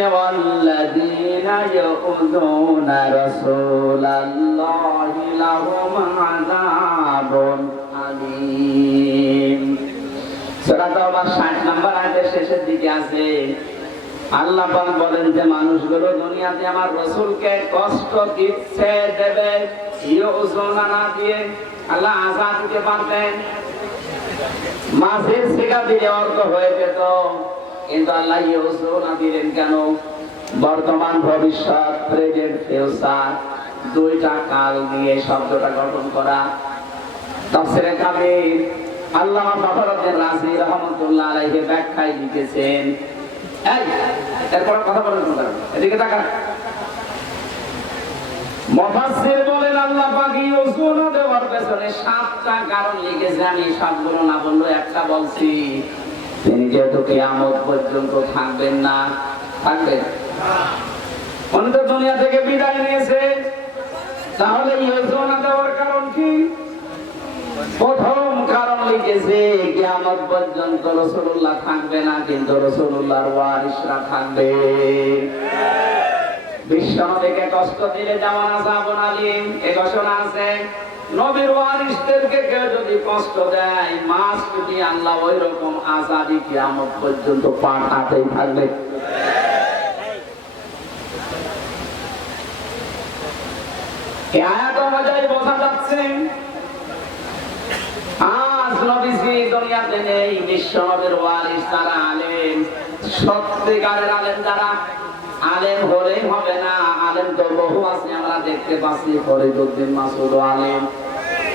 দিয়েছে ওয়াল্লাযীনা ইয়াউযুনা রাসূলাল্লাহি লাহুম আযাবুন আলীম সূরা তাওবার 60 নম্বর আয়াতের শেষের দিকে আছে। আল্লাহ বলেন যে, মানুষগুলো দুনিয়াতে আমার রসুলকে কষ্ট দিচ্ছে দেবে, ইউযুনা না দিয়ে আল্লাহ আযাব দিতে পারতেন মাঝের শিকা দিলে অর্থ হয়ে যেত। কিন্তু আল্লাহ ইউসুনা দিলেন কেন? বর্তমান ভবিষ্যৎ প্রেজেন্ট ফিউচার, দুইটা কাল নিয়ে শব্দটা গঠন করা। তাফসিরে ফখরুদ্দিন রাজি আলাইহি ব্যাখ্যায় লিখেছেন, এই, এরপর কথা এদিকে তাকান। মুফাসসির বলেন, আল্লাহ পাক দেওয়ার পেছনে সাতটা কারণ লিখেছে আমি সবগুলো না বলল একটা বলছি। যেহেতু কিয়ামত পর্যন্ত থাকবেন না, থাকবেন। উনি দুনিয়া থেকে বিদায় নিয়েছে। তাহলে ইউসুনা দেওয়ার কারণ কি? প্রথম কারণ লিখেছে, কিয়ামত পর্যন্ত রাসূলুল্লাহ থাকবে না, কিন্তু রাসূলুল্লাহর ওয়ারিসরা থাকবে। বিশ্ব নবীকে কষ্ট দিলে যেমন আযাবুন আলীম, এ ঘোষণা আছে। নবীর ওয়ারিসদেরকে কেউ যদি কষ্ট দেয়, মাস যদি আল্লাহ ওই রকম আজাদি কিয়ামত পর্যন্ত পাঠাতেই থাকবে তারা আলেম হবে না তো বহু আছে, আমরা দেখতে পাচ্ছি ফরিদুদ্দিন মাসুদ আলেম।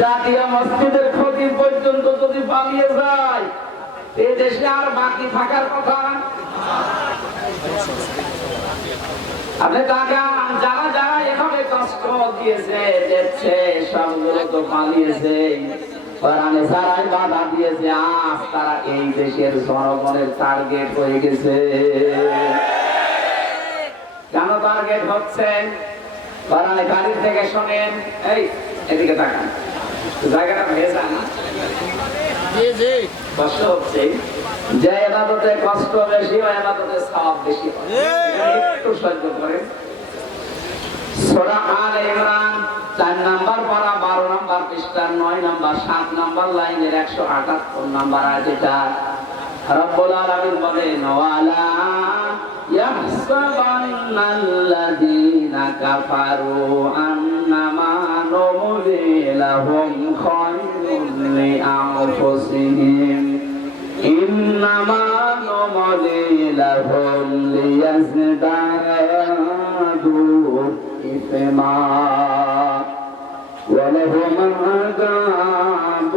জাতীয় মসজিদের ক্ষতি পর্যন্ত যদি পালিয়ে যায় এই দেশে আর বাকি থাকার কথা? আপনি যারা যারা কষ্ট দিয়েছে, দেখছে সবগুলো তো পালিয়েছে আজ তারা এই দেশের জনগণের টার্গেট হয়ে গেছে। কেন টার্গেট হচ্ছে? কোরআনে গাড়ির থেকে শোনেন, এই এদিকে তাকান। জায়গাটা ভেজা না? কষ্ট হচ্ছে। যে এবাদতে কষ্ট বেশি হয় এবাদতে সব বেশি হয়। একটু সহ্য করে সূরা আলে ইমরান চার নাম্বার পারা বারো নাম্বার পৃষ্ঠার নয় নাম্বার সাত নাম্বার লাইনের একশো আটাত্তর নাম্বার আছে এটা রব্বুল আলামিন বলেন ওয়ালা ইয়াহসাবান্নাল্লাযীনা কাফারু আন্নামা নুমলি লাহুম খায়রুন লিআনফুসিহিম إنما نمضي لهم ليزدادوا إثما ولهم عذاب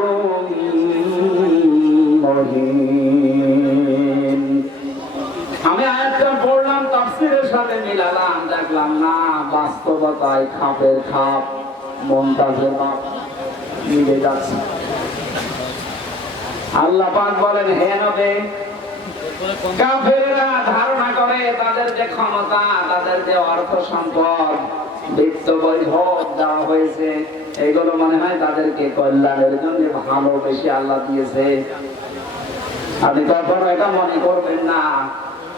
مهين আমি আয়াতটা পড়লাম তাফসীরের সাথে মিলালাম দেখলাম না বাস্তবতায় খাপের খাপ মন্তাজের মাপ মিলে যাচ্ছে। আল্লাহ পাক বলেন, হে নবী, কাফেররা ধারণা করে তাদের যে ক্ষমতা, তাদের যে অর্থ সম্পদ, বিত্ত বৈভব দেওয়া হয়েছে, এগুলো মনে হয় তাদেরকে কল্যাণের জন্য ভালো বেশি আল্লাহ দিয়েছে। আপনি কখনো এটা মনে করবেন না,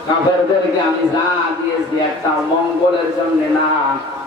কাফেরদেরকে আমি যা দিয়েছি একটা মঙ্গলের জন্য না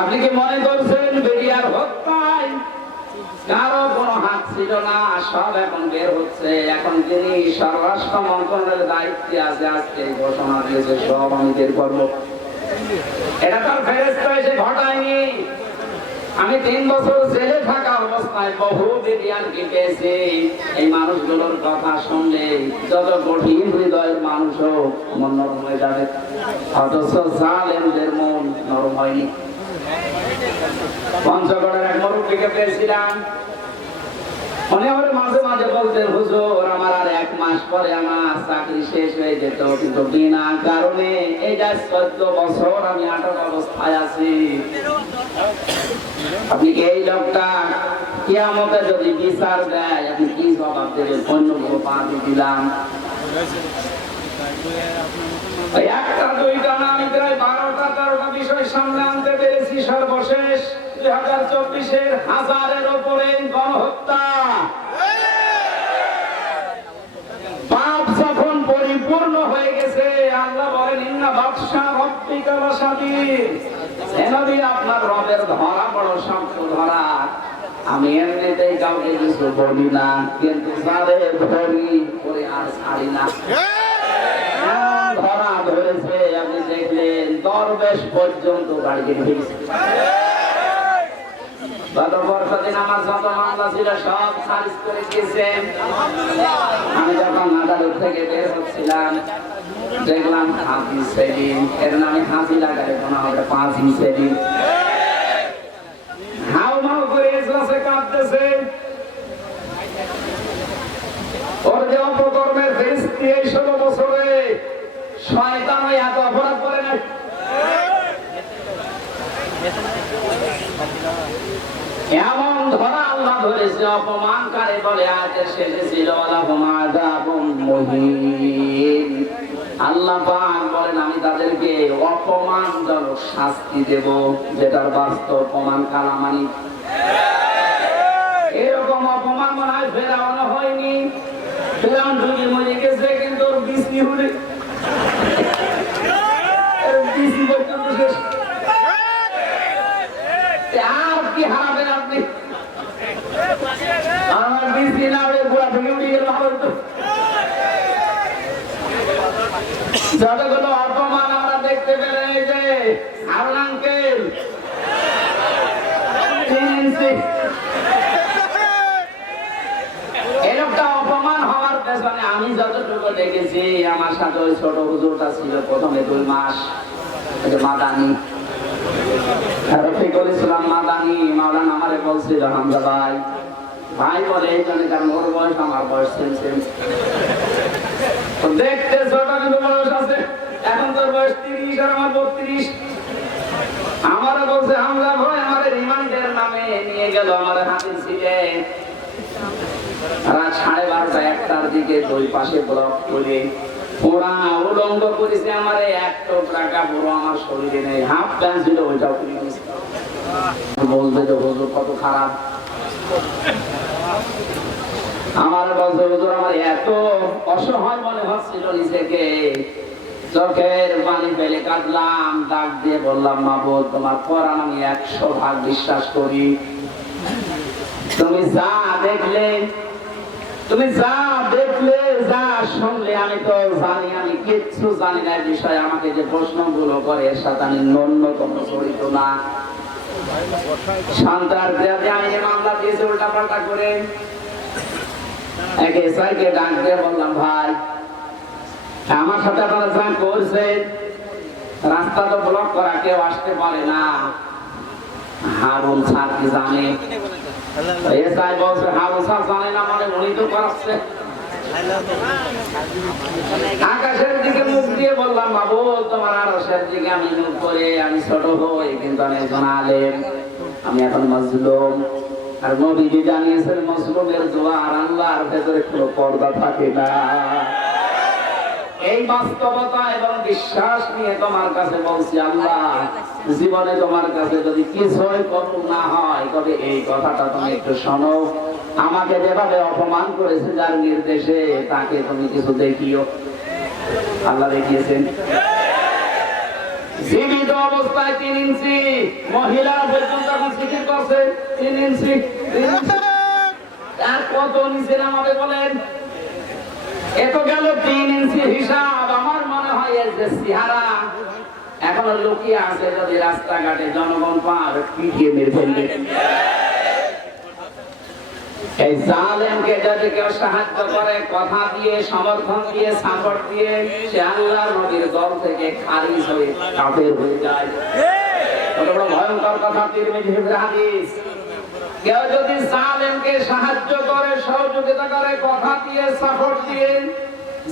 আপনি কি মনে করছেন বেরিয়ার হত্যায়? কারও কোনো হাত ছিল না, সব এখন বের হচ্ছে। এখন যিনি স্বরাষ্ট্র মন্ত্রণালয়ের দায়িত্বে আছে, আজকে ঘোষণা দিয়েছে সব আমি বের করব এটা তার এসে ঘটায়নি। আমি তিন বছর জেলে থাকা অবস্থায় বহু বিরিয়ানকে পেয়েছি এই মানুষগুলোর কথা শুনলে যত কঠিন হৃদয়ের মানুষও মন নরম হয়ে যাবে। অথচ জালেমদের মন নরম হয়নি। পঞ্চগড়ের এক মুরব্বীকে পেয়েছিলাম। উনি আমার মাঝে মাঝে বলতেন, হুজুর, আমার আর এক মাস পরে আমার চাকরি শেষ হয়ে যেত। কিন্তু বিনা কারণে এই যা চোদ্দ বছর আমি আটক অবস্থায় আছি। আপনি এই লোকটা? কিয়ামতে যদি বিচার দেয়, আপনি কি জবাব দেবেন? অন্য কোনো পার্টি দিলাম। একটা দুইটা না, আমি প্রায় বারোটা, তেরোটা বিষয় সামনে আনতে পেরেছি সর্বশেষ। দুই হাজার চব্বিশের হাজারের ওপরে গণহত্যা। পাপ যখন পরিপূর্ণ হয়ে গেছে, আল্লাহ বলেন, ইন্না বাদশা রব্বিকা লাসাদিদ এনবি আপনার রবের ধরা বড় শক্ত ধরা। আমি কাউকে কিছু বলি না, কিন্তু যারে ধরি করে আর ছাড়ি না। ধরা ধরেছে, আপনি দেখলেন, দরবেশ পর্যন্ত ঢুকছে। গত বর্ষা দিন আমার যত মামলা ছিল, সব খারিজ করে দিয়েছেন। দেখলাম হাজি সেলিম। এর নামে হাজি লাগালে কোনো হবে দিন সেলিম হাউ মাউ করে এসে কাঁদতেছে ওর যে অপকর্মের ফেরিস্তি এই ষোলো বছরে শয়তান ওই এত অপরাধ করে না এমন ধরা আল্লাহ ধরেছে অপমান কারে বলে আজ শেষে ছিল মহিন। আল্লাহ পাক বলেন, আমি তাদেরকে অপমানজনক শাস্তি দেব, যেটার বাস্তব প্রমাণ কালামানি। এরকম অপমান মনে হয় ফেরানো হয়নি। ফেরান ঢুকে মরে গেছে কিন্তু ওর বৃষ্টি হলে বৃষ্টি পর্যন্ত শেষ আর কি হারাবেন আপনি আমার বৃষ্টি না হলে গোড়া থেকে উঠে গেল ভালো হতো যতগুলো অপমান আমরা দেখতে পেলেন এই যে হারুন আঙ্কেল হওয়ার পেছনে আমি যতটুকু দেখেছি আমার সাথে ওই ছোট হুজুরটা ছিল প্রথমে দুই মাস মাদানি রফিকুল ইসলাম মাদানি মাওলানা আমারে বলছিল হামজা ভাই ভাই বলে, এই জন্য কারণ ওর বয়স, আমার বয়স সেম সেম। দেখতে ছোট, কিন্তু বয়স আছে। এখন তোর বয়স তিরিশ আর আমার বত্রিশ। আমারে বলছে, হামজা ভাই আমার রিমান্ডের নামে নিয়ে গেল আমার হাতির ছিলে। রাত সাড়ে বারোটা, একটার দিকে দুই পাশে ব্লক করে ওরা উলঙ্গ করেছে আমার, এক টোকরা কাপড় আমার শরীরে নেই। হাফ প্যান্ট ছিল, ওইটাও নিয়েছে বলবে যে, হুজুর, কত খারাপ? আমার বলছে হুজুর, আমার এত অসহায় মনে হচ্ছিল নিজেকে। চোখের পানি ফেলে কাঁদলাম ডাক দিয়ে বললাম, মাবুদ, তোমার কোরআন আমি একশো ভাগ বিশ্বাস করি। তুমি যা দেখলে, তুমি যা দেখলে, যা শুনলে, আমি তো জানি, আমি কিচ্ছু জানি না। বিষয়ে আমাকে যে প্রশ্নগুলো করে, এর সাথে আমি ন্যূনতম জড়িত না। সন্ত্রাস বিরোধী আইনে মামলা দিয়েছে উল্টা পাল্টা করে এক এসআইকে ডাক দিয়ে বললাম, ভাই, আমার সাথে আপনারা যা করছেন, রাস্তা তো ব্লক করা, কেউ আসতে পারে না। হারুন স্যার কি জানে? এসআই বলছে, হারুন স্যার জানে না মানে উনি তো করাচ্ছে। আকাশের দিকে মুখ দিয়ে বললাম, বাবু, তোমার আরশের দিকে আমি মুখ করে আমি ছোট হই, কিন্তু আমি একজন আলেম। আমি এখন মজলুম। আর নবীজি জানিয়েছেন, মজলুমের দোয়া আর আল্লাহর ভেতরে কোনো পর্দা থাকে না। এই বাস্তবতা এবং বিশ্বাস নিয়ে তোমার কাছে বলছি, আল্লাহ, জীবনে তোমার কাছে যদি কিছুই কটু না হয়, তবে এই কথাটা তুমি একটু শোনো। আমাকে যেভাবে অপমান করেছে যার নির্দেশে তাকে তুমি কিছু দেখিও। আল্লাহ দেখিয়েছেন। জীবিত অবস্থায় তিন ইঞ্চি মহিলা পর্যন্ত এখন করছে। তিন ইঞ্চি। আর কত নিচে নামাবে বলেন? এত গেল তিন ইঞ্চি হিসাব। আমার মনে হয় এর যে চেহারা, এখনও লুকিয়ে আছে যদি রাস্তাঘাটে জনগণ পার পিটিয়ে মেরে ফেলবে। এই জালেমকে যদি কেউ সাহায্য করে, কথা দিয়ে, সমর্থন দিয়ে সাপোর্ট দিয়ে, সে আল্লাহর নবীর দল থেকে খারিজ হয়ে কাফের হয়ে যায়। কত বড় ভয়ঙ্কর কথা তিরমিজি হাদিস। কেউ যদি জালেমকে সাহায্য করে, সহযোগিতা করে, কথা দিয়ে সাপোর্ট দিয়ে,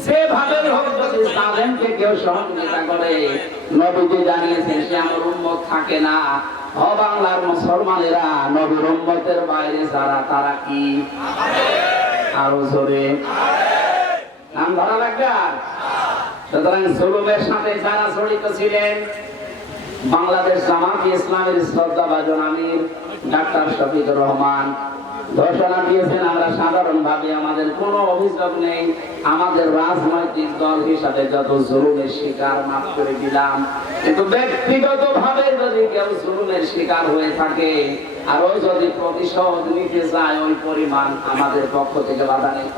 যেভাবে হোক যদি জালেমকে কেউ সহযোগিতা করে নবীজি জানিয়েছেন, সে আমার উম্মত থাকে না। ও বাংলার মুসলমানেরা, নবীর উম্মতের বাইরে যারা, তারা কি আরও জোরে নাম ধরা লাগবে আর? সুতরাং জুলুমের সাথে যারা জড়িত ছিলেন, বাংলাদেশ জামাত ইসলামের শ্রদ্ধা বাজন আমির, ডাক্তার শফিকুর রহমান ঘোষণা দিয়েছেন আমরা সাধারণভাবে, আমাদের কোনো অভিযোগ নেই। আমাদের রাজনৈতিক দল হিসাবে যত জুলুমের শিকার, মাফ করে দিলাম। কিন্তু ব্যক্তিগত ভাবে যদি কেউ জুলুমের শিকার হয়ে থাকে, আর ওই যদি প্রতিশোধ নিতে চায় ওই পরিমাণ আমাদের পক্ষ থেকে বাধা নেই।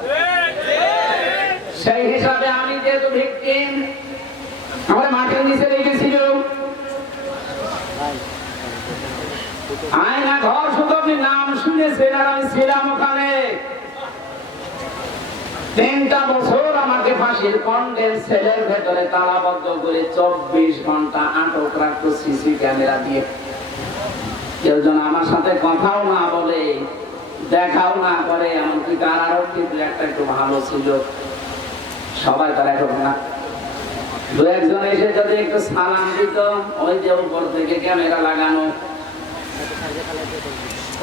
সেই হিসাবে আমি যেহেতু ভিকটিম, আমার মাটির নিচে রেখেছিল। আয়না, ঘর শুধু নাম শুনেছেন আর আমি ছিলাম ওখানে। তিনটা বছর আমাকে ফাঁসির কন্ডেন্স সেলের ভেতরে তালাবদ্ধ করে চব্বিশ ঘণ্টা আটক রাখতো সিসি ক্যামেরা দিয়ে। কেউ যেন আমার সাথে কথাও না বলে, দেখাও না করে, এমনকি কারারক্ষী একটা একটু ভালো ছিল। সবাই তারা এরকম না। দু একজন এসে যদি একটু সালাম দিত, ওই যে উপর থেকে ক্যামেরা লাগানো।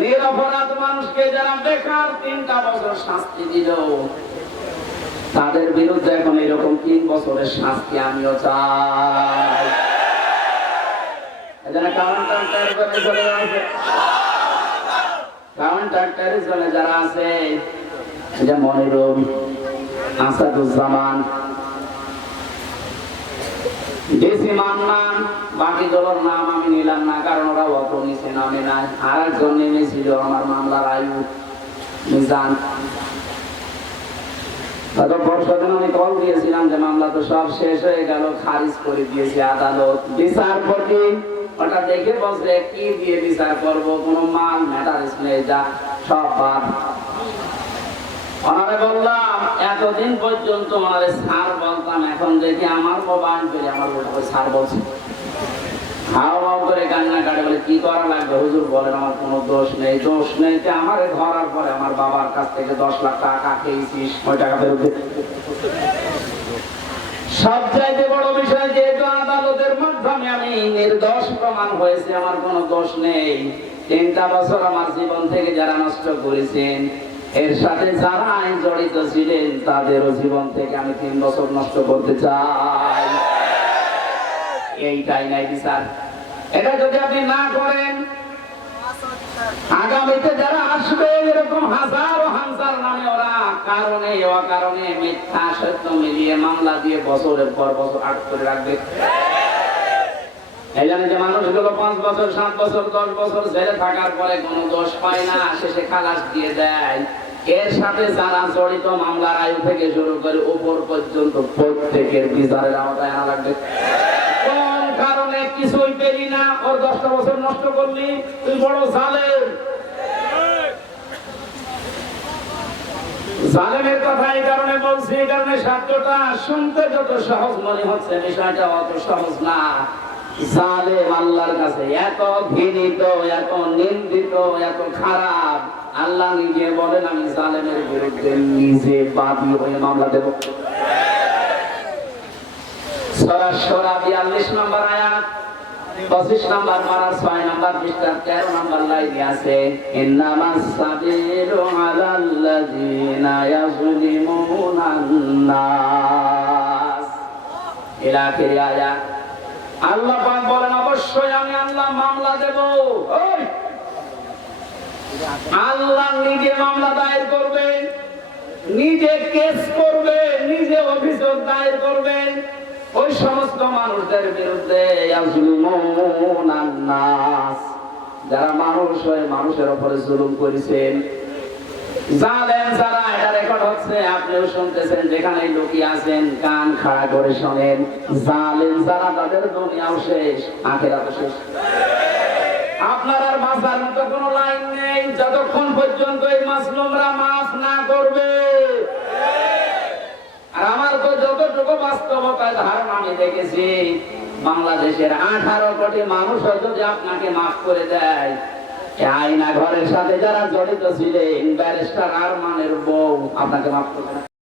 নিরপরাধ মানুষকে যারা বেকার তিনটা বছর শাস্তি দিল। তাদের বিরুদ্ধে এখন এরকম তিন বছরের শাস্তি আমিও চাই। কাউন্টার কাউন্টার যারা আছে, এই যে মনিরুল আসাদুজ্জামান ডিসি মান্নান বাকি দলের নাম আমি নিলাম না, কারণ ওরা অত নিচে নামে নাই। আর একজন নেমেছিল, আমার মামলার আয়ু পরশুদিন আমি কল দিয়েছিলাম যে মামলা তো সব শেষ হয়ে গেল, খারিজ করে দিয়েছে আদালত। বিচারপতি ওটা দেখে বসবে কি দিয়ে বিচার করব, কোনো মাল ম্যাটারিস নেই, যা সব বাদ। ওনারে বললাম এতদিন পর্যন্ত ওনারে স্যার বলতাম, এখন দেখি আমার মোবাইল করে আমার বলতে স্যার বলছে, হাও করে কান্না কাটে। বলে, কি করা লাগবে? হুজুর বলেন, আমার কোনো দোষ নেই। দোষ নেই যে আমার ধরার পরে আমার বাবার কাছ থেকে দশ লাখ টাকা খেয়েছিস। টাকা ফেরত সবচাইতে বড় বিষয় যেহেতু আদালতের মাধ্যমে আমি নির্দোষ প্রমাণ হয়েছে, আমার কোনো দোষ নেই। তিনটা বছর আমার জীবন থেকে যারা নষ্ট করেছেন এর সাথে যারা আইন জড়িত ছিলেন তাদেরও জীবন থেকে আমি তিন বছর নষ্ট করতে চাই। এইটাই নাই বিচার। এটা যদি আপনি না করেন, আগামীতে যারা আসবে, এরকম হাজার হাজার নামে ওরা কারণে অকারণে মিথ্যা, সত্য মিলিয়ে মামলা দিয়ে বছরের পর বছর আট করে রাখবে। এই জন্য যে মানুষগুলো পাঁচ বছর, সাত বছর, দশ বছর জেলে থাকার পরে কোনো দোষ পায় না, শেষে খালাস দিয়ে দেয়। এর সাথে যারা জড়িত মামলার আয়ু থেকে শুরু করে উপর পর্যন্ত প্রত্যেকের বিচারের আওতায় আনা লাগবে। কারণে কিছুই পেলি না? ওর দশটা বছর নষ্ট করলি? তুই বড় জালেম। জালেমের কথা এই কারণে বলছি, এই কারণে শুনতে যত সহজ মনে হচ্ছে, বিষয়টা অত সহজ না। জালেম আল্লাহর কাছে এত ঘৃণিত, এত নিন্দিত, এত খারাপ। আল্লাহ নিজে বলেন, আমি জালেমের বিরুদ্ধে নিজে বাদী হয়ে মামলা দেব। সরাসরা বিয়াল্লিশ পঁচিশ নাম্বার ছয় নাম্বার তেরো নাম্বার লাইনে আছে ইন্নামাস সাবিলু আলাল্লাযিনা ইয়াজলিমুনান নাস। ইলা আখিরি আয়াত আল্লাহ বলেন, অবশ্যই আমি আল্লাহ মামলা দেব। আল্লাহ নিজে মামলা দায়ের করবে নিজে কেস করবে নিজে অভিযোগ দায়ের করবেন। ওই সমস্ত মানুষদের বিরুদ্ধে যারা মানুষ হয়ে মানুষের উপরে জুলুম করেছেন জানেন যারা, এটা রেকর্ড হচ্ছে, আপনিও শুনতেছেন যেখানে লোকি আছেন খাড়া করে শোনেন। জালেন যারা, তাদের দুনিয়াও শেষ যতক্ষণ পর্যন্ত এই মাসলুমরা মাফ না করবে। আর আমার তো যতটুকু বাস্তবতায় ধারণা আমি দেখেছি, বাংলাদেশের আঠারো কোটি মানুষ যদি আপনাকে মাফ করে দেয় আয়না ঘরের সাথে যারা জড়িত ছিলেন ব্যারিস্টার আরমানের বউ আপনাকে মাফ করবেন।